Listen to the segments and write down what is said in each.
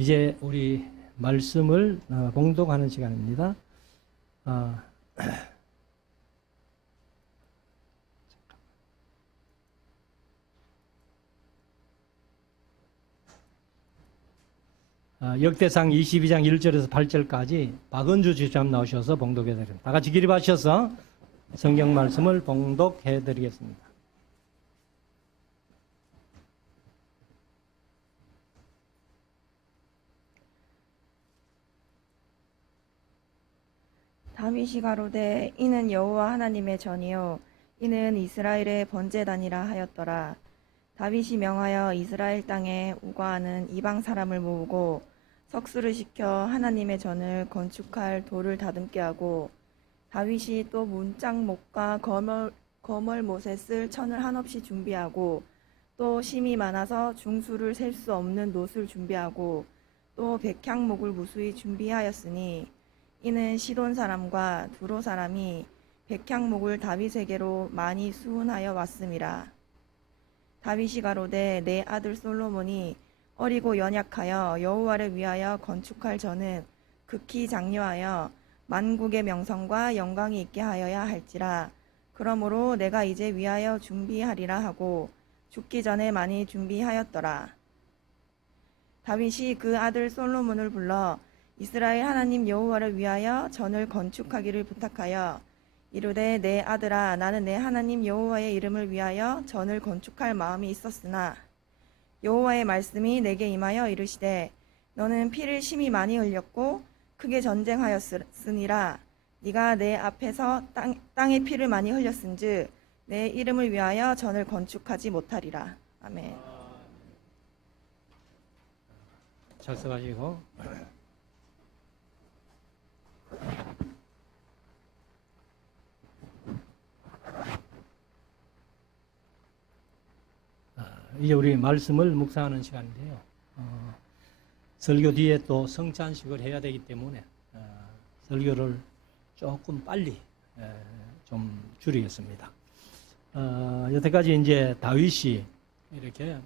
이제 우리 말씀을 봉독하는 시간입니다. 역대상 22장 1절에서 8절까지 박은주 지점 나오셔서 봉독해 드립니다. 다 같이 기립하셔서 성경 말씀을 봉독해 드리겠습니다. 다윗이 가로되 이는 여호와 하나님의 전이요 이는 이스라엘의 번제단이라 하였더라. 다윗이 명하여 이스라엘 땅에 우거하는 이방 사람을 모으고 석수를 시켜 하나님의 전을 건축할 돌을 다듬게 하고, 다윗이 또 문짝목과 거멀못에 쓸 천을 한없이 준비하고, 또 심이 많아서 중수를 셀 수 없는 놋을 준비하고, 또 백향목을 무수히 준비하였으니 이는 시돈 사람과 두로 사람이 백향목을 다윗에게로 많이 수운하여 왔음이라. 다윗이 가로되 내 아들 솔로몬이 어리고 연약하여 여호와를 위하여 건축할 전은 극히 장려하여 만국의 명성과 영광이 있게 하여야 할지라. 그러므로 내가 이제 위하여 준비하리라 하고 죽기 전에 많이 준비하였더라. 다윗이 그 아들 솔로몬을 불러 이스라엘 하나님 여호와를 위하여 전을 건축하기를 부탁하여 이르되 내 아들아, 나는 내 하나님 여호와의 이름을 위하여 전을 건축할 마음이 있었으나 여호와의 말씀이 내게 임하여 이르시되 너는 피를 심히 많이 흘렸고 크게 전쟁하였으니라. 네가 내 앞에서 땅의 피를 많이 흘렸은즉 내 이름을 위하여 전을 건축하지 못하리라. 아멘. 작성하시고 이제 우리 말씀을 묵상하는 시간인데요. 설교 뒤에 또 성찬식을 해야 되기 때문에 설교를 조금 빨리 좀 줄이겠습니다. 여태까지 이제 다윗이 이렇게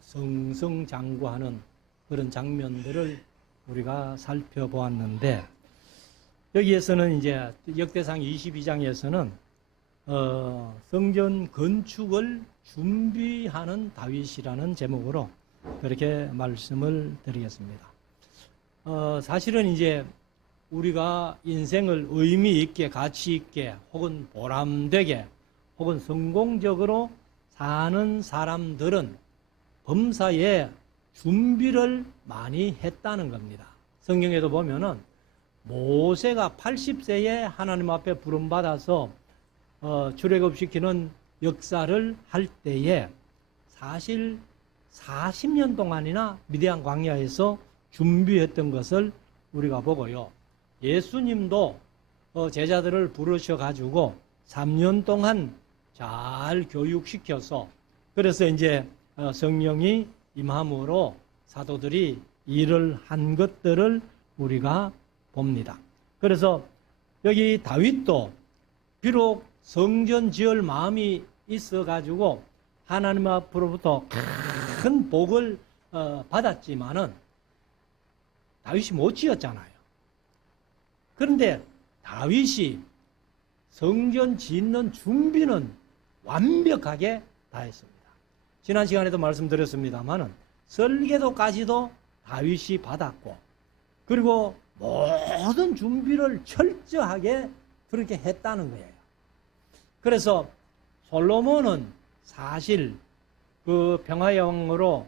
승승장구하는 그런 장면들을 우리가 살펴보았는데, 여기에서는 이제 역대상 22장에서는 성전 건축을 준비하는 다윗이라는 제목으로 그렇게 말씀을 드리겠습니다. 사실은 이제 우리가 인생을 의미 있게, 가치 있게, 혹은 보람되게, 혹은 성공적으로 사는 사람들은 범사에 준비를 많이 했다는 겁니다. 성경에도 보면은 모세가 80세에 하나님 앞에 부름받아서 출애굽시키는 역사를 할 때에 사실 40년 동안이나 미디안 광야에서 준비했던 것을 우리가 보고요. 예수님도 제자들을 부르셔가지고 3년 동안 잘 교육시켜서, 그래서 이제 성령이 임함으로 사도들이 일을 한 것들을 우리가 봅니다. 그래서 여기 다윗도 비록 성전 지을 마음이 있어가지고 하나님 앞으로부터 큰 복을 받았지만은 다윗이 못 지었잖아요. 그런데 다윗이 성전 짓는 준비는 완벽하게 다 했습니다. 지난 시간에도 말씀드렸습니다만은 설계도까지도 다윗이 받았고, 그리고 모든 준비를 철저하게 그렇게 했다는 거예요. 그래서 솔로몬은 사실 그 평화영으로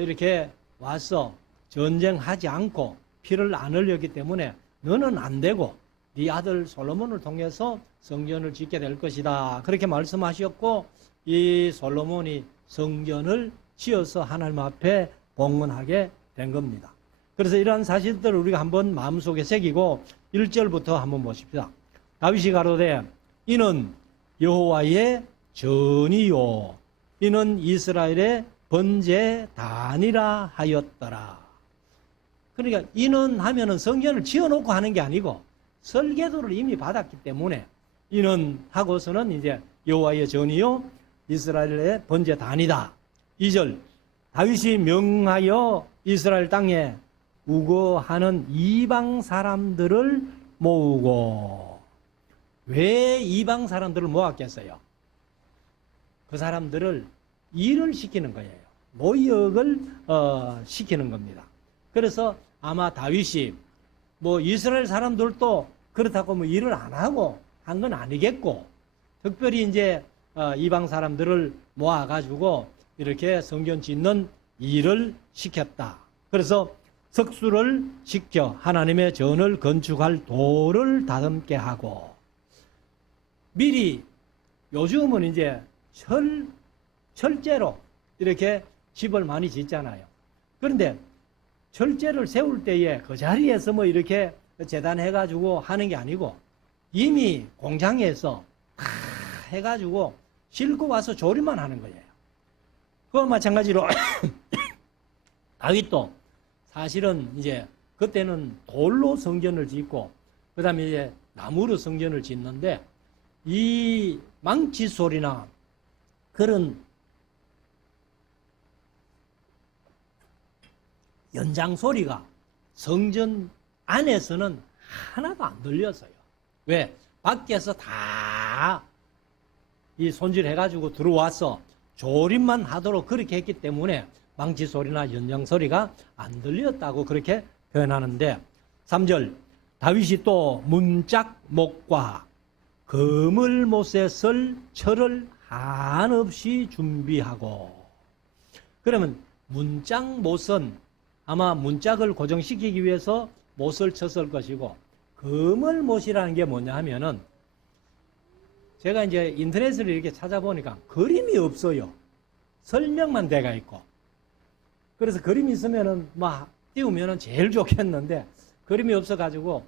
이렇게 와서 전쟁하지 않고 피를 안 흘렸기 때문에 너는 안 되고 네 아들 솔로몬을 통해서 성전을 짓게 될 것이다, 그렇게 말씀하셨고, 이 솔로몬이 성전을 지어서 하나님 앞에 봉헌하게 된 겁니다. 그래서 이러한 사실들을 우리가 한번 마음속에 새기고 1절부터 한번 보십시다. 다윗이 가로되 이는 여호와의 전이요 이는 이스라엘의 번제단이라 하였더라. 그러니까 이는 하면은 성전을 지어놓고 하는 게 아니고 설계도를 이미 받았기 때문에 이는 하고서는 이제 여호와의 전이요 이스라엘의 번제단이다. 2절 다윗이 명하여 이스라엘 땅에 우거하는 이방 사람들을 모으고. 왜 이방 사람들을 모았겠어요? 그 사람들을 일을 시키는 거예요. 노역을 시키는 겁니다. 그래서 아마 다윗이 뭐 이스라엘 사람들도 그렇다고 뭐 일을 안 하고 한 건 아니겠고, 특별히 이제 이방 사람들을 모아가지고 이렇게 성전 짓는 일을 시켰다. 그래서 석수를 지켜 하나님의 전을 건축할 돌을 다듬게 하고, 미리 요즘은 이제 철제로 이렇게 집을 많이 짓잖아요. 그런데 철제를 세울 때에 그 자리에서 뭐 이렇게 재단해가지고 하는 게 아니고 이미 공장에서 다 해가지고 싣고 와서 조립만 하는 거예요. 그와 마찬가지로 다윗도 사실은 이제 그때는 돌로 성전을 짓고 그 다음에 이제 나무로 성전을 짓는데, 이 망치 소리나 그런 연장 소리가 성전 안에서는 하나도 안 들렸어요. 왜? 밖에서 다 이 손질해가지고 들어와서 조립만 하도록 그렇게 했기 때문에 망치 소리나 연장 소리가 안 들렸다고 그렇게 표현하는데, 3절 다윗이 또 문짝목과 그물못에 쓸 철을 한없이 준비하고. 그러면 문짝못은 아마 문짝을 고정시키기 위해서 못을 쳤을 것이고, 그물못이라는 게 뭐냐 하면은, 제가 이제 인터넷을 이렇게 찾아보니까 그림이 없어요. 설명만 돼가 있고. 그래서 그림이 있으면은 막 띄우면은 제일 좋겠는데, 그림이 없어가지고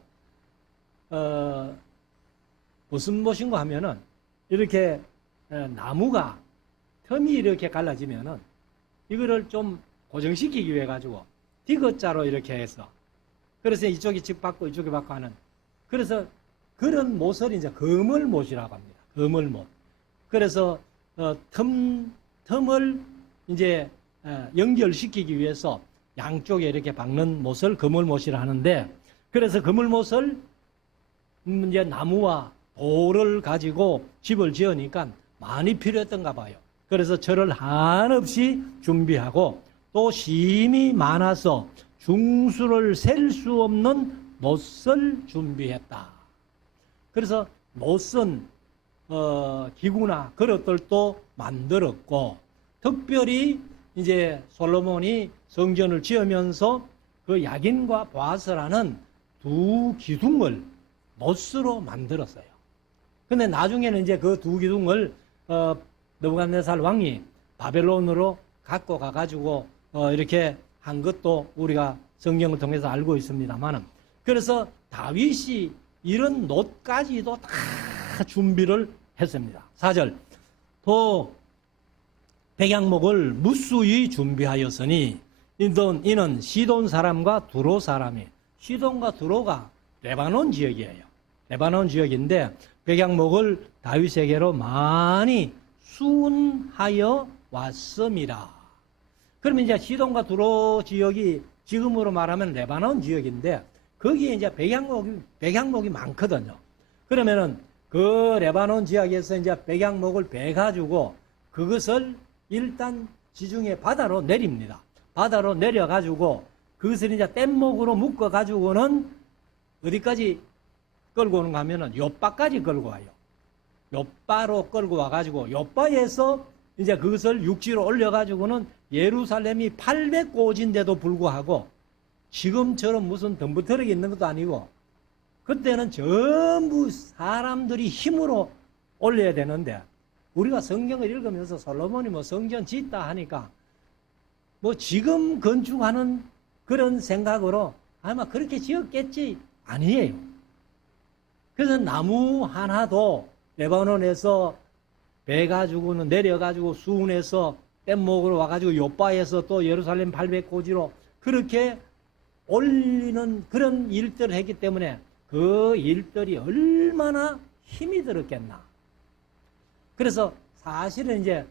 무슨 못인가 하면은 이렇게 나무가 틈이 이렇게 갈라지면은 이거를 좀 고정시키기 위해 가지고 디귿자로 이렇게 해서, 그래서 이쪽이 집 받고 이쪽이 받고 하는, 그래서 그런 못을 이제 그물못이라고 합니다. 그물못. 그래서 틈을 이제 연결시키기 위해서 양쪽에 이렇게 박는 못을 그물못이라 하는데, 그래서 그물못을 이제 나무와 돌을 가지고 집을 지으니까 많이 필요했던가 봐요. 그래서 철을 한없이 준비하고, 또 심이 많아서 중수를 셀 수 없는 못을 준비했다. 그래서 못은 기구나 그릇들도 만들었고, 특별히 이제 솔로몬이 성전을 지으면서 그 야긴과 보아스라는 두 기둥을 못으로 만들었어요. 근데 나중에는 이제 그 두 기둥을 느부갓네살 왕이 바벨론으로 갖고 가가지고 이렇게 한 것도 우리가 성경을 통해서 알고 있습니다만은, 그래서 다윗이 이런 놋까지도 다 준비를 했습니다. 4절 또 백향목을 무수히 준비하였으니 이는 시돈 사람과 두로 사람이, 시돈과 두로가 레바논 지역이에요. 레바논 지역인데 백향목을 다윗에게로 많이 수운하여 왔음이라. 그러면 이제 시돈과 두로 지역이 지금으로 말하면 레바논 지역인데, 거기에 이제 백향목이 많거든요. 그러면은 그 레바논 지역에서 이제 백향목을 베가지고 그것을 일단 지중해 바다로 내립니다. 바다로 내려가지고 그것을 이제 뗏목으로 묶어가지고는 어디까지 끌고 오는가 하면은 요바까지 끌고 와요. 요바로 끌고 와가지고 요바에서 이제 그것을 육지로 올려가지고는 예루살렘이 800고지인데도 불구하고 지금처럼 무슨 덤브트럭이 있는 것도 아니고, 그때는 전부 사람들이 힘으로 올려야 되는데, 우리가 성경을 읽으면서 솔로몬이 뭐 성전 짓다 하니까 뭐 지금 건축하는 그런 생각으로 아마 그렇게 지었겠지 아니에요. 그래서 나무 하나도 레바논에서 베가지고는 내려가지고 수운에서 뗏목으로 와가지고 요바에서 또 예루살렘 800고지로 그렇게 올리는 그런 일들을 했기 때문에 그 일들이 얼마나 힘이 들었겠나. 그래서 사실은 이제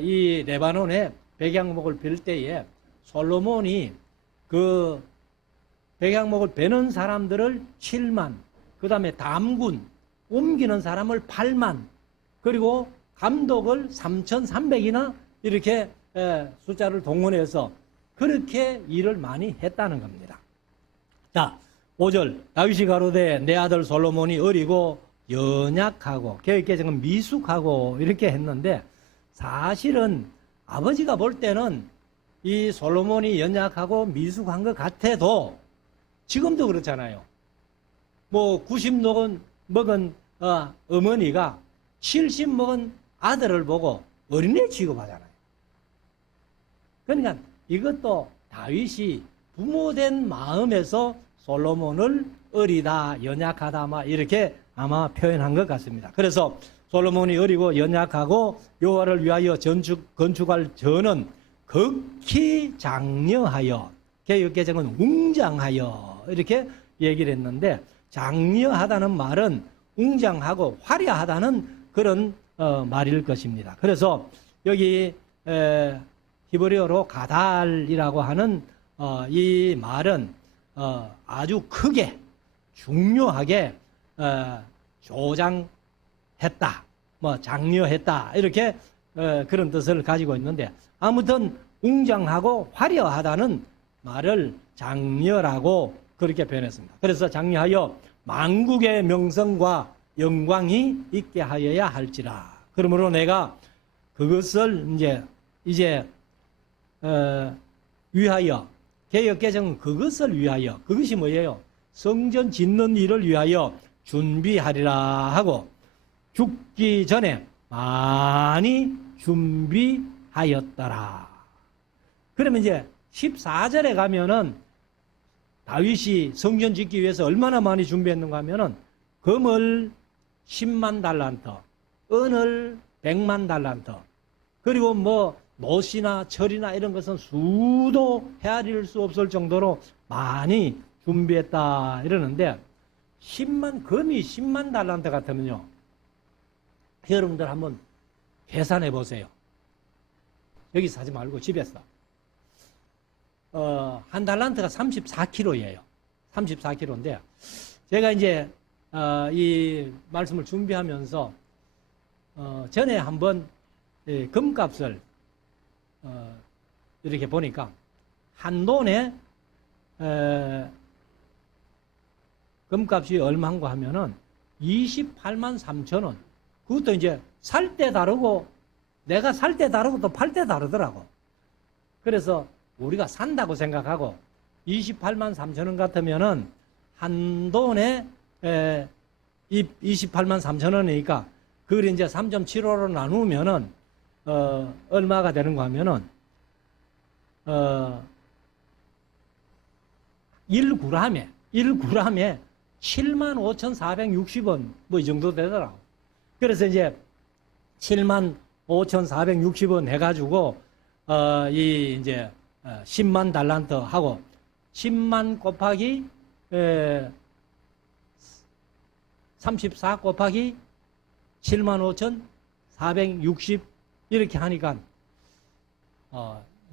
이 레바논에 백향목을 벨 때에 솔로몬이 그 백향목을 베는 사람들을 7만, 그 다음에 담군, 옮기는 사람을 8만, 그리고 감독을 3,300이나 이렇게 숫자를 동원해서 그렇게 일을 많이 했다는 겁니다. 자, 5절 다윗이 가로되 내 아들 솔로몬이 어리고 연약하고 개혁개정은 미숙하고 이렇게 했는데, 사실은 아버지가 볼 때는 이 솔로몬이 연약하고 미숙한 것 같아도 지금도 그렇잖아요. 뭐 90 먹은 어머니가 70 먹은 아들을 보고 어린애 취급하잖아요. 그러니까 이것도 다윗이 부모된 마음에서 솔로몬을 어리다, 연약하다, 막 이렇게 아마 표현한 것 같습니다. 그래서 솔로몬이 어리고 연약하고 여호와를 위하여 건축할 저는 극히 장려하여, 개역개정은 웅장하여 이렇게 얘기를 했는데, 장려하다는 말은 웅장하고 화려하다는 그런 말일 것입니다. 그래서 여기 히브리어로 가달이라고 하는 이 말은 아주 크게 중요하게 조장했다, 뭐 장려했다, 이렇게 그런 뜻을 가지고 있는데, 아무튼 웅장하고 화려하다는 말을 장려라고 그렇게 표현했습니다. 그래서 장려하여 만국의 명성과 영광이 있게 하여야 할지라. 그러므로 내가 그것을 이제 위하여, 개역개정은 그것을 위하여, 그것이 뭐예요? 성전 짓는 일을 위하여 준비하리라 하고, 죽기 전에 많이 준비하였더라. 그러면 이제 14절에 가면은 다윗이 성전 짓기 위해서 얼마나 많이 준비했는가 하면은 금을 10만 달란트, 은을 100만 달란트, 그리고 뭐 노시나 철이나 이런 것은 수도 헤아릴 수 없을 정도로 많이 준비했다 이러는데, 금이 10만 달란트 같으면요, 여러분들 한번 계산해 보세요. 여기서 하지 말고 집에서. 한 달란트가 34kg예요. 34kg인데, 제가 이제 이 말씀을 준비하면서 전에 한번 금값을 이렇게 보니까 한 돈에 금값이 얼마인가 하면은 28만 3천 원. 그것도 이제 살 때 다르고, 내가 살 때 다르고 또 팔 때 다르더라고. 그래서 우리가 산다고 생각하고 28만 3천 원 같으면은 한 돈에 28만 3천 원이니까 그걸 이제 3.75로 나누면은 얼마가 되는가 하면은 1g에 75,460원 뭐 이 정도 되더라고. 그래서 이제 75,460원 해가지고 이 이제 10만 달란트 하고 10만 곱하기 34 곱하기 75,460 이렇게 하니까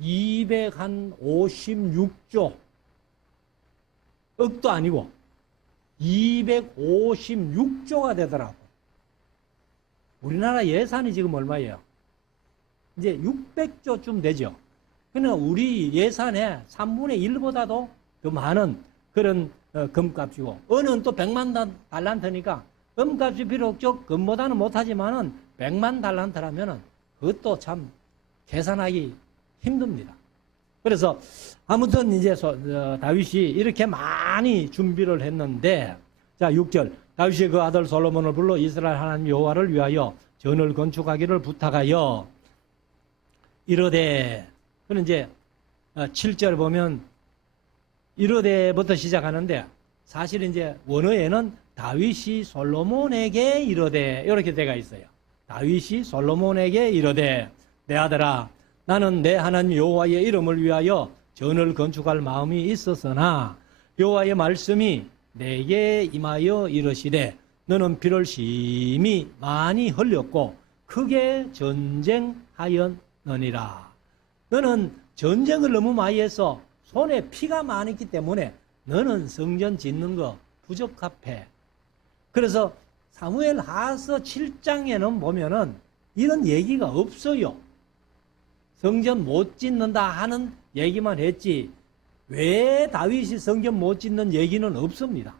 256조, 억도 아니고 256조가 되더라고. 우리나라 예산이 지금 얼마예요? 이제 600조쯤 되죠. 그러나 우리 예산의 3분의 1보다도 더 많은 그런 금값이고, 은은 또 100만 달란트니까 금값이 비록 금보다는 못하지만은 100만 달란트라면은 그것도 참 계산하기 힘듭니다. 그래서 아무튼 이제 다윗이 이렇게 많이 준비를 했는데, 자 6절 다윗이 그 아들 솔로몬을 불러 이스라엘 하나님 여호와를 위하여 전을 건축하기를 부탁하여 이르되, 그는 이제 7절 보면 이르되부터 시작하는데, 사실 이제 원어에는 다윗이 솔로몬에게 이르되 이렇게 되어 있어요. 다윗이 솔로몬에게 이르되, 내 아들아, 나는 내 하나님 여호와의 이름을 위하여 전을 건축할 마음이 있었으나 여호와의 말씀이 내게 임하여 이르시되, 너는 피를 심히 많이 흘렸고 크게 전쟁하였느니라. 너는 전쟁을 너무 많이 해서 손에 피가 많았기 때문에 너는 성전 짓는 거 부적합해. 그래서 사무엘 하서 7장에는 보면은 이런 얘기가 없어요. 성전 못 짓는다 하는 얘기만 했지 왜 다윗이 성전 못 짓는 얘기는 없습니다.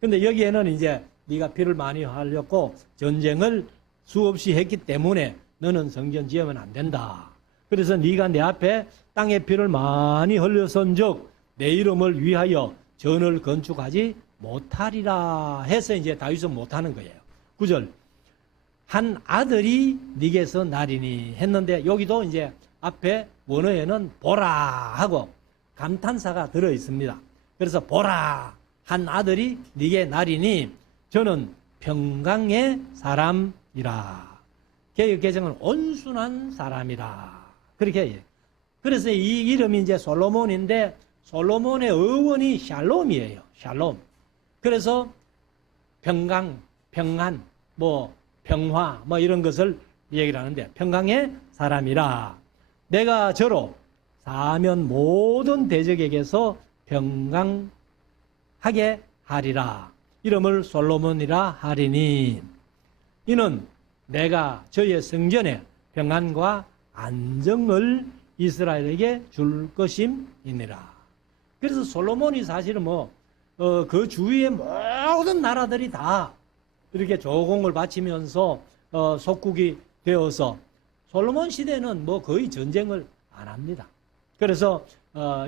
근데 여기에는 이제 네가 피를 많이 흘렸고 전쟁을 수없이 했기 때문에 너는 성전 지으면 안 된다. 그래서 네가 내 앞에 땅의 피를 많이 흘렸은즉 내 이름을 위하여 전을 건축하지 못하리라 해서 이제 다윗은 못하는 거예요. 9절 한 아들이 네게서 나리니 했는데 여기도 이제 앞에 원어에는 보라 하고 감탄사가 들어 있습니다. 그래서 보라 한 아들이 네게 나리니 저는 평강의 사람이라. 개역개정은 온순한 사람이라. 그렇게 해요. 그래서 이 이름이 이제 솔로몬인데 솔로몬의 어원이 샬롬이에요. 샬롬. 그래서 평강, 평안, 평화 이런 것을 얘기를 하는데 평강의 사람이라. 내가 저로 사면 모든 대적에게서 평강하게 하리라. 이름을 솔로몬이라 하리니 이는 내가 저의 성전에 평안과 안정을 이스라엘에게 줄 것임이니라. 그래서 솔로몬이 사실은 그 주위의 모든 나라들이 다 이렇게 조공을 바치면서 속국이 되어서 솔로몬 시대는 거의 전쟁을 안 합니다. 그래서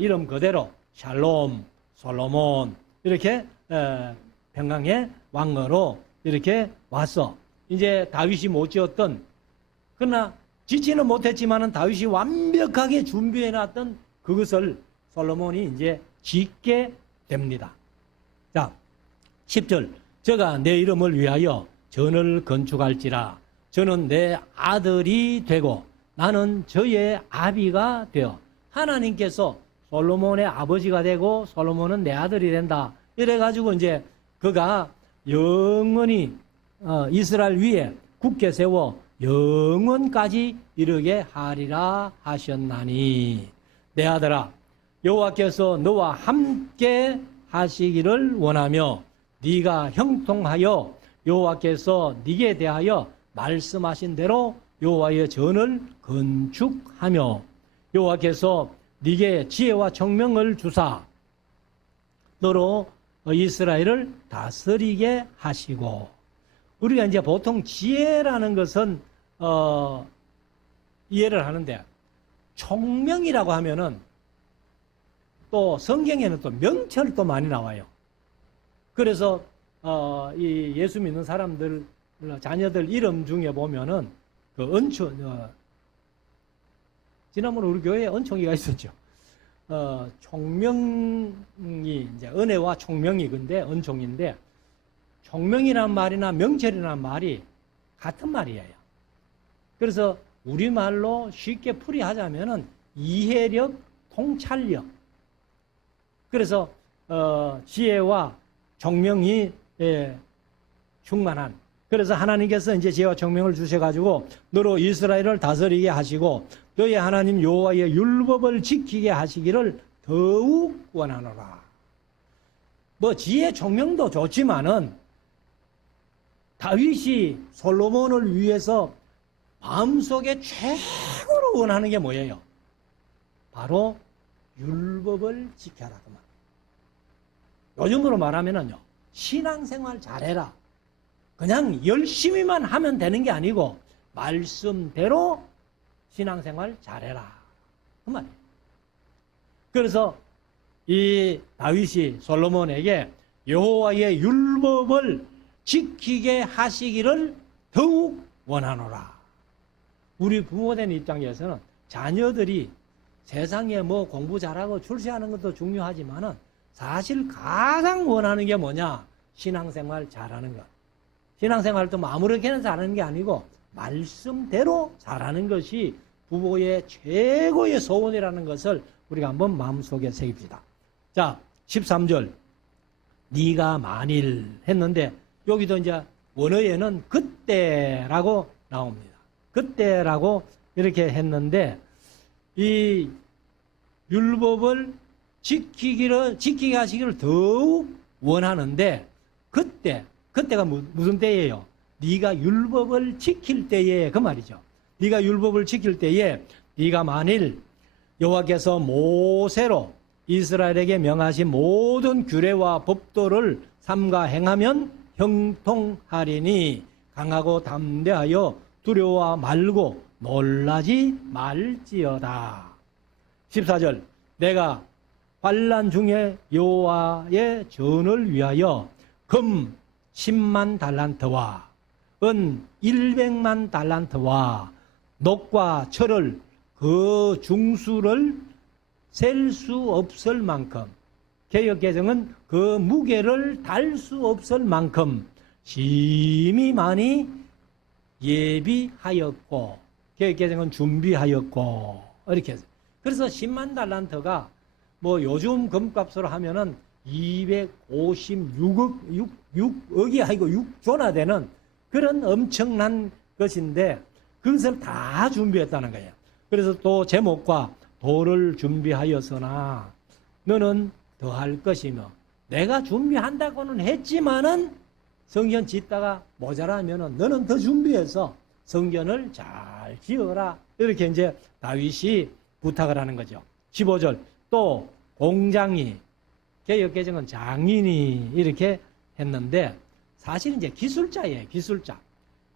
이름 그대로 샬롬, 솔로몬 이렇게 평강의 왕으로 이렇게 왔어. 이제 다윗이 못 지었던 그러나 지지는 못했지만은 다윗이 완벽하게 준비해놨던 그것을 솔로몬이 이제 짓게 됩니다. 자, 10절 저가 내 이름을 위하여 전을 건축할지라. 저는 내 아들이 되고 나는 저의 아비가 되어. 하나님께서 솔로몬의 아버지가 되고 솔로몬은 내 아들이 된다. 이래가지고 이제 그가 영원히 이스라엘 위에 굳게 세워 영원까지 이르게 하리라 하셨나니. 내 아들아 여호와께서 너와 함께 하시기를 원하며 네가 형통하여 여호와께서 네게 대하여 말씀하신 대로 여호와의 전을 건축하며 여호와께서 네게 지혜와 총명을 주사 너로 이스라엘을 다스리게 하시고. 우리가 이제 보통 지혜라는 것은 이해를 하는데 총명이라고 하면은 또 성경에는 또 명철도 많이 나와요. 그래서 이 예수 믿는 사람들 자녀들 이름 중에 보면은 그 은총 지난번에 우리 교회에 은총이가 있었죠. 총명이 이제 은혜와 총명이 근데 은총인데 총명이란 말이나 명철이란 말이 같은 말이에요. 그래서 우리말로 쉽게 풀이하자면은 이해력, 통찰력. 그래서 지혜와 총명이 충만한. 그래서 하나님께서 이제 지혜와 총명을 주셔가지고 너로 이스라엘을 다스리게 하시고 너의 하나님 여호와의 율법을 지키게 하시기를 더욱 원하노라. 지혜 총명도 좋지만은 다윗이 솔로몬을 위해서 마음속에 최고로 원하는 게 뭐예요? 바로 율법을 지켜라. 그 말. 요즘으로 말하면은요, 신앙생활 잘해라. 그냥 열심히만 하면 되는 게 아니고 말씀대로 신앙생활 잘해라. 그 말이에요. 그래서 이 다윗이 솔로몬에게 여호와의 율법을 지키게 하시기를 더욱 원하노라. 우리 부모된 입장에서는 자녀들이 세상에 공부 잘하고 출세하는 것도 중요하지만은 사실 가장 원하는 게 뭐냐? 신앙생활 잘하는 것. 신앙생활도 아무렇게나 잘하는 게 아니고 말씀대로 잘하는 것이 부모의 최고의 소원이라는 것을 우리가 한번 마음속에 새깁시다. 자, 13절. 네가 만일 했는데 여기도 이제 원어에는 그때라고 나옵니다. 그때라고 이렇게 했는데 이 율법을 지키게 하시기를 더욱 원하는데 그때가 무슨 때예요? 네가 율법을 지킬 때에 그 말이죠. 네가 율법을 지킬 때에 네가 만일 여호와께서 모세로 이스라엘에게 명하신 모든 규례와 법도를 삼가 행하면 형통하리니 강하고 담대하여 두려워 말고 놀라지 말지어다. 14절 내가 환난 중에 여호와의 전을 위하여 금 10만 달란트와 은 100만 달란트와 녹과 철을 그 중수를 셀 수 없을 만큼 개역개정은 그 무게를 달 수 없을 만큼 심히 많이 예비하였고 개역개정은 준비하였고 이렇게 해서 그래서 10만 달란트가 뭐 요즘 금값으로 하면은 256억이 아니고 6조나 되는 그런 엄청난 것인데 그것을 다 준비했다는 거예요. 그래서 또 제목과 도를 준비하였으나 너는 더할 것이며 내가 준비한다고는 했지만은 성전 짓다가 모자라면은 너는 더 준비해서 성전을 잘 지어라. 이렇게 이제 다윗이 부탁을 하는 거죠. 15절 또 공장이 개역개정은 장인이 이렇게 했는데 사실 이제 기술자예요.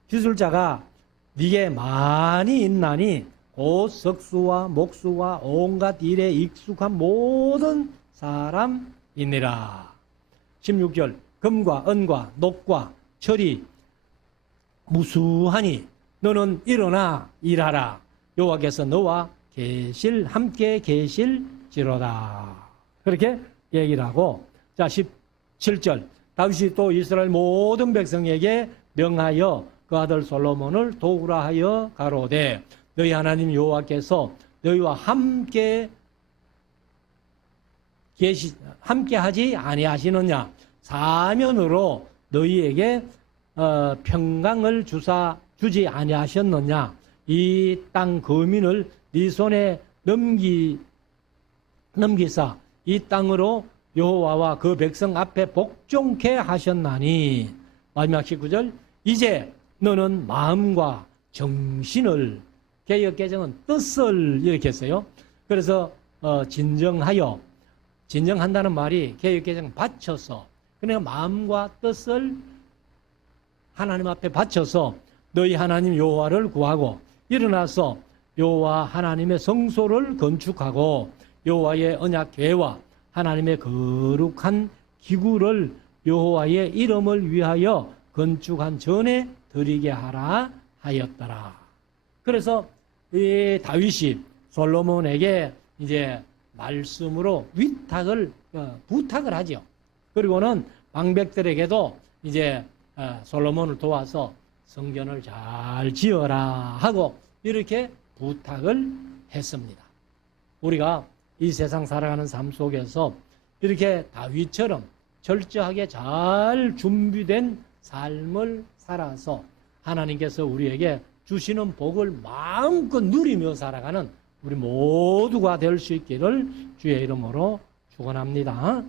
기술자가 네게 많이 있나니 곧 석수와 목수와 온갖 일에 익숙한 모든 사람이니라. 16절 금과 은과 녹과 철이 무수하니 너는 일어나 일하라. 여호와께서 너와 함께 계실지로다. 그렇게 얘기를 하고 자 17절 다윗이 또 이스라엘 모든 백성에게 명하여 그 아들 솔로몬을 도우라 하여 가로되 너희 하나님 여호와께서 너희와 함께 하지 아니하시느냐 사면으로 너희에게 평강을 주지 아니하셨느냐 이 땅 거민을 네 손에 넘기사 이 땅으로 여호와와 그 백성 앞에 복종케 하셨나니 마지막 19절 이제 너는 마음과 정신을 개역개정은 뜻을 이렇게 했어요. 그래서 진정한다는 말이 개역개정 바쳐서 그냥 마음과 뜻을 하나님 앞에 바쳐서 너희 하나님 여호와를 구하고 일어나서 여호와 하나님의 성소를 건축하고 여호와의 언약궤와 하나님의 거룩한 기구를 여호와의 이름을 위하여 건축한 전에 드리게 하라 하였더라. 그래서 이 다윗이 솔로몬에게 이제 말씀으로 부탁을 하죠. 그리고는 방백들에게도 이제 솔로몬을 도와서 성전을 잘 지어라 하고 이렇게 부탁을 했습니다. 우리가 이 세상 살아가는 삶 속에서 이렇게 다윗처럼 철저하게 잘 준비된 삶을 살아서 하나님께서 우리에게 주시는 복을 마음껏 누리며 살아가는 우리 모두가 될 수 있기를 주의 이름으로 축원합니다.